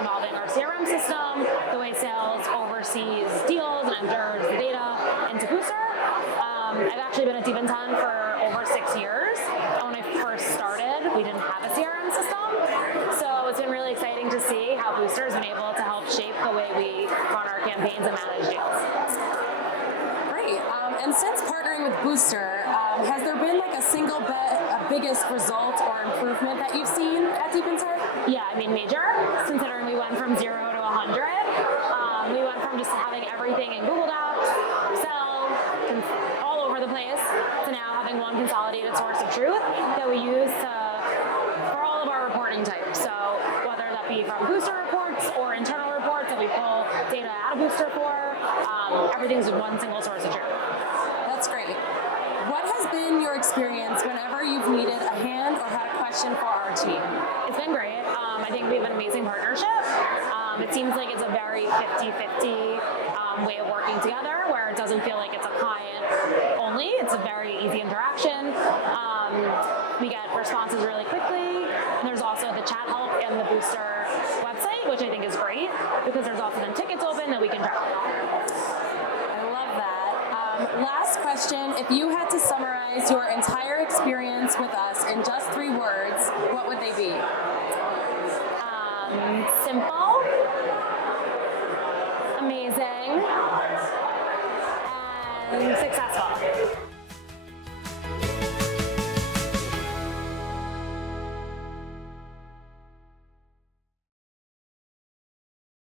involving our CRM system, the way sales oversees deals and enters the data into Boostr. I've actually been at DeepIntent for over 6 years. When I first started, we didn't have a CRM system, so it's been really exciting to see how Boostr has been able to help shape the way we run our campaigns and manage deals. Great. And since partnering with Boostr, has there been like a single biggest result or improvement that you've seen at DeepIntent? Yeah, I mean major, considering we went from 0 to 100. We went from just having everything in Google Docs, Excel, all over the place, to now having one consolidated source of truth that we use for all of our reporting types. So whether that be from Boostr reports or internal reports that we pull data out of Boostr for, everything's in one single source of truth. That's great. What has been your experience whenever you've needed a hand or had a question for our team? It's been great. I think we have an amazing partnership. It seems like it's a very 50-50 way of working together, where it doesn't feel like it's a client only. It's a very easy interaction. We get responses really quickly. And there's also the chat help and the Boostr website, which I think is great, because there's also then tickets open that we can track. I love that. Last question, if you had to summarize your entire experience with us in just 3 words, what would they be? Simple, amazing, and successful.